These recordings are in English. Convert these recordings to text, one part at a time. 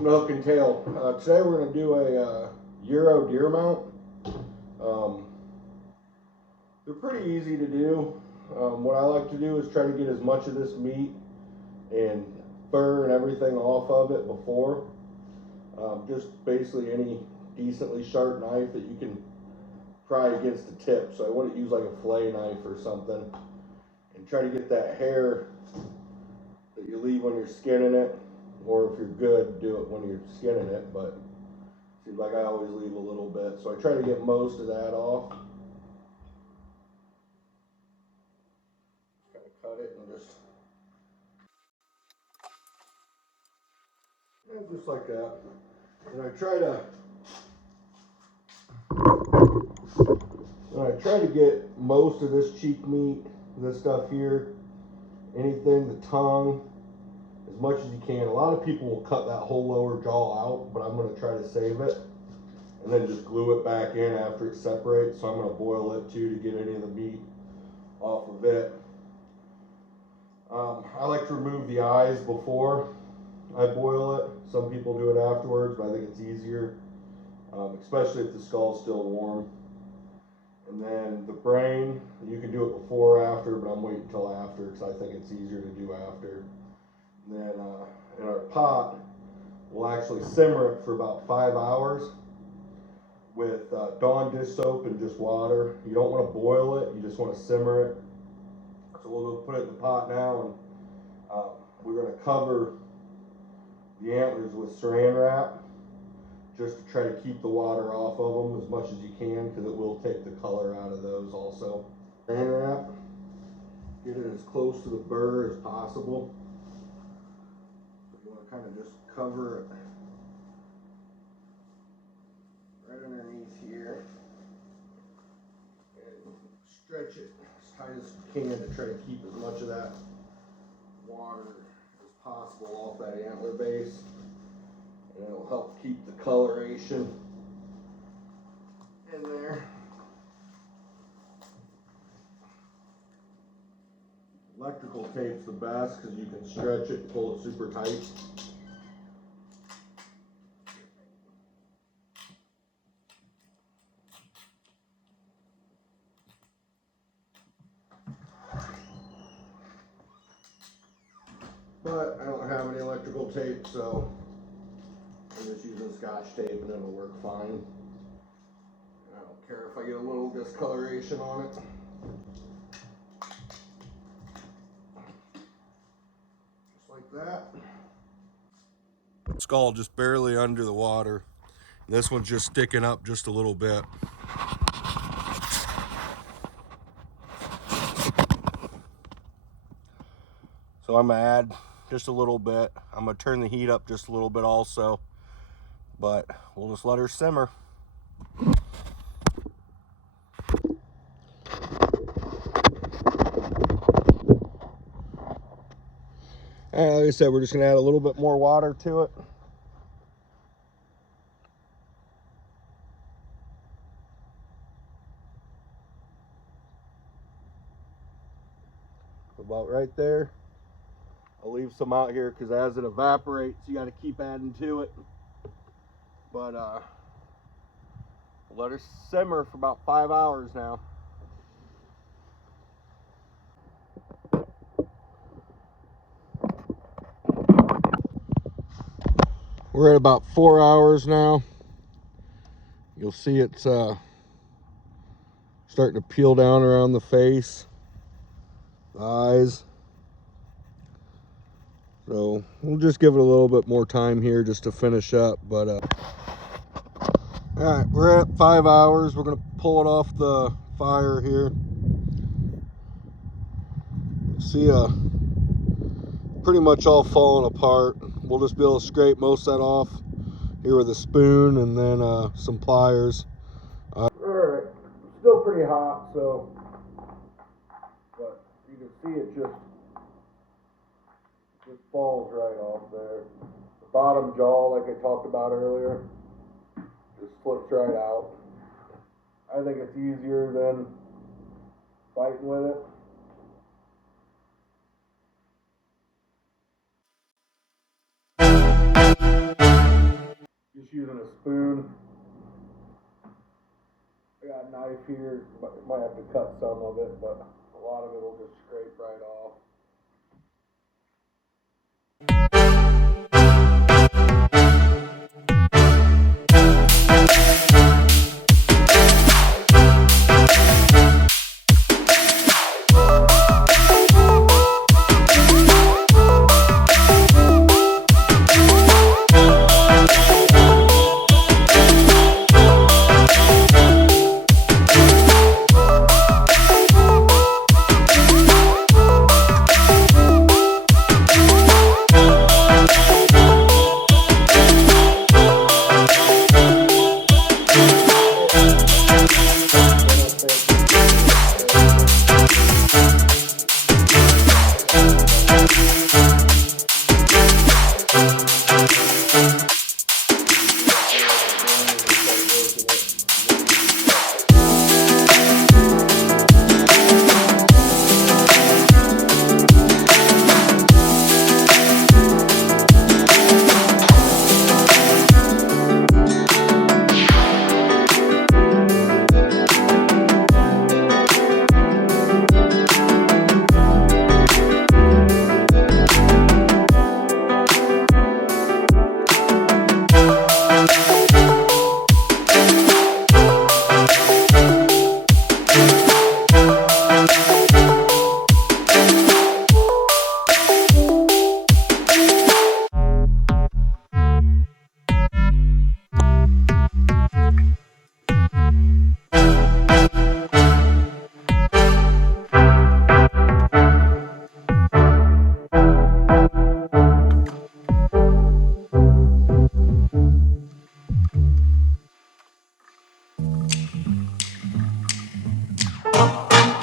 Nook and tail. Today we're going to do a Euro deer mount. They're pretty easy to do. What I like to do is try to get as much of this meat and fur and everything off of it before. Just basically any decently sharp knife that you can pry against the tip. So I wouldn't use like a fillet knife or something. And try to get that hair that you leave when you're skinning it. Or if you're good, do it when you're skinning it, but it seems like I always leave a little bit. So I try to get most of that off. Kind of cut it and just like that. And I try to get most of this cheek meat, this stuff here, anything, the tongue, as much as you can. A lot of people will cut that whole lower jaw out, but I'm going to try to save it and then just glue it back in after it separates. So I'm going to boil it too to get any of the meat off of it. I like to remove the eyes before I boil it. Some people do it afterwards, but I think it's easier, especially if the skull's still warm. And then the brain, you can do it before or after, but I'm waiting until after because I think it's easier to do after. And then in our pot, we'll actually simmer it for about 5 hours with Dawn dish soap and just water. You don't want to boil it, you just want to simmer it. So we'll put it in the pot now, and we're going to cover the antlers with saran wrap just to try to keep the water off of them as much as you can, because it will take the color out of those also. Saran wrap, get it as close to the burr as possible. You want to kind of just cover it right underneath here and stretch it as tight as you can to try to keep as much of that water as possible off that antler base, and it'll help keep the coloration in there. Electrical tape's the best because you can stretch it and pull it super tight. But I don't have any electrical tape, so I'm just using Scotch tape and it'll work fine. And I don't care if I get a little discoloration on it. Just like that. Skull just barely under the water. This one's just sticking up just a little bit. So I'm gonna add just a little bit. I'm gonna turn the heat up just a little bit also, but we'll just let her simmer. Like I said, we're just gonna add a little bit more water to it. About right there. I'll leave some out here because as it evaporates, you got to keep adding to it. But we'll let her simmer for about 5 hours now. We're at about 4 hours now. You'll see it's starting to peel down around the face, the eyes. So we'll just give it a little bit more time here just to finish up. But all right, we're at 5 hours. We're gonna pull it off the fire here. See, pretty much all falling apart. We'll just be able to scrape most of that off here with a spoon and then some pliers. All right, still pretty hot, so, but you can see it just falls right off there. The bottom jaw, like I talked about earlier, just flips right out. I think it's easier than fighting with it. got a knife here, but might have to cut some of it, but a lot of it will just scrape right off.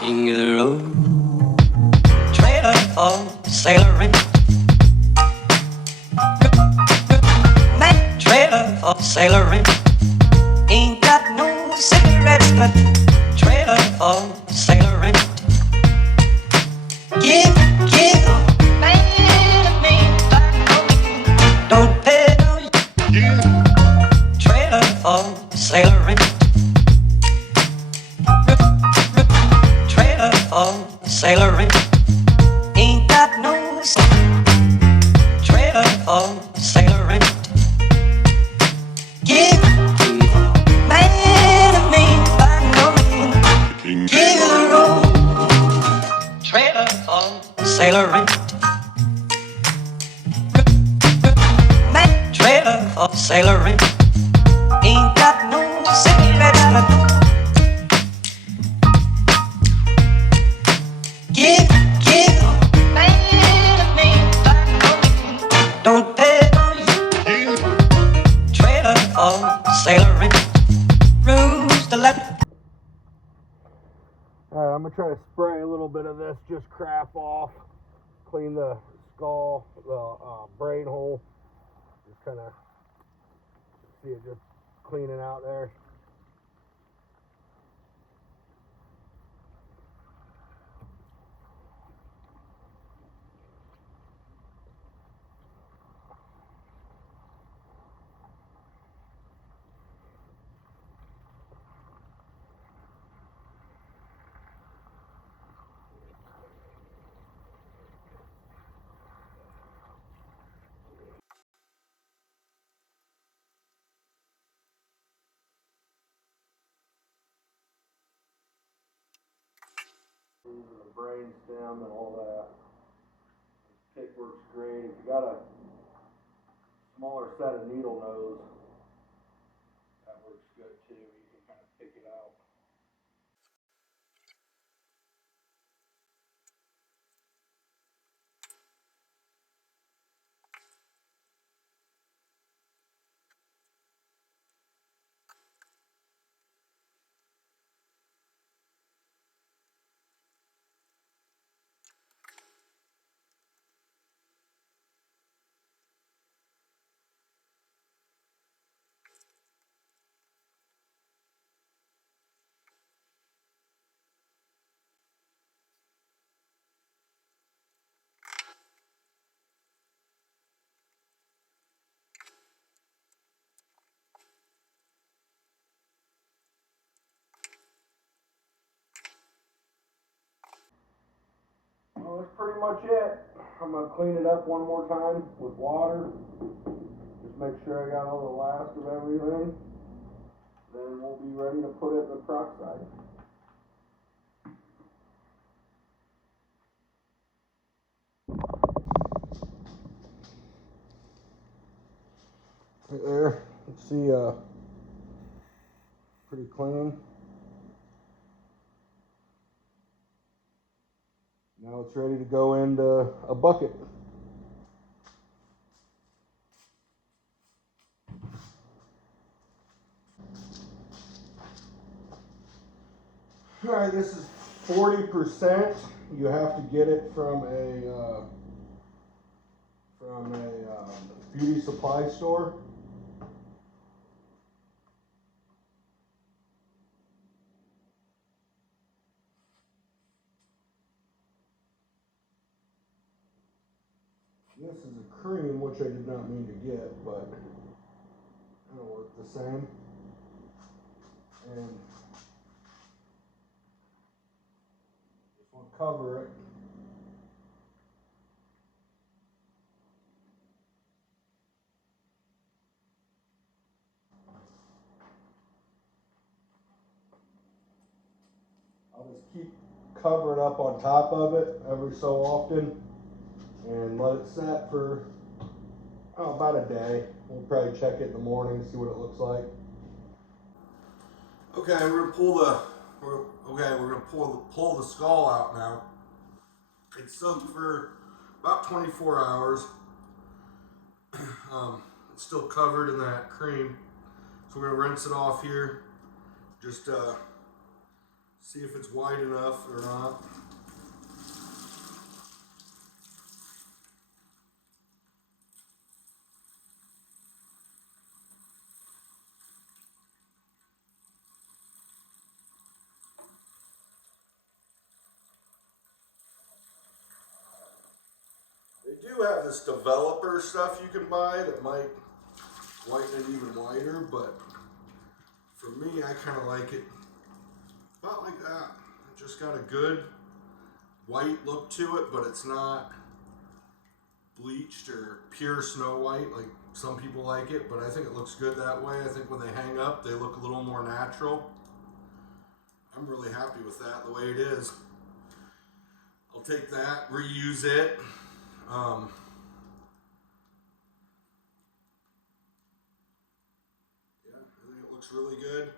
King of the road, trailer for sailoring, man, trailer for sailoring. Ain't got no cigarettes, but trailer for sailoring. Give, man, me, don't pay no trailer for sailoring. Trailer for sailoring. Ain't got no trailer for sailoring. Give man of me, by no means. King of the road. Trailer for sailoring. Man, trailer for sailoring. Ain't got no cigarettes, but give, man of me, don't pay no trailer for sailoring. Rules to let. Alright, I'm going to try to spray a little bit of this, just crap off, clean the skull, the brain hole, just kind of see it just cleaning out there. The brain stem and all that. Pick works great. If you got a smaller set of needle nose, that works good too. You can kind of pick it out. that's pretty much it. I'm going to clean it up one more time with water. Just make sure I got all the last of everything. Then we'll be ready to put it in the peroxide. Right there, let's see, pretty clean. Now it's ready to go into a bucket. All right, this is 40%. You have to get it from a beauty supply store. This is a cream, which I did not mean to get, but it'll work the same. And just want to cover it. I'll just keep covering up on top of it every so often and let it set for about a day. We'll probably check it in the morning, see what it looks like. Okay, we're gonna pull the skull out now. It's soaked for about 24 hours. It's still covered in that cream, so we're gonna rinse it off here. Just see if it's white enough or not. They do have this developer stuff you can buy that might whiten it even whiter, but for me, I kind of like it about like that. It just got a good white look to it, but it's not bleached or pure snow white like some people like it, but I think it looks good that way. I think when they hang up, they look a little more natural. I'm really happy with that, the way it is. I'll take that, reuse it. Yeah, I think it looks really good.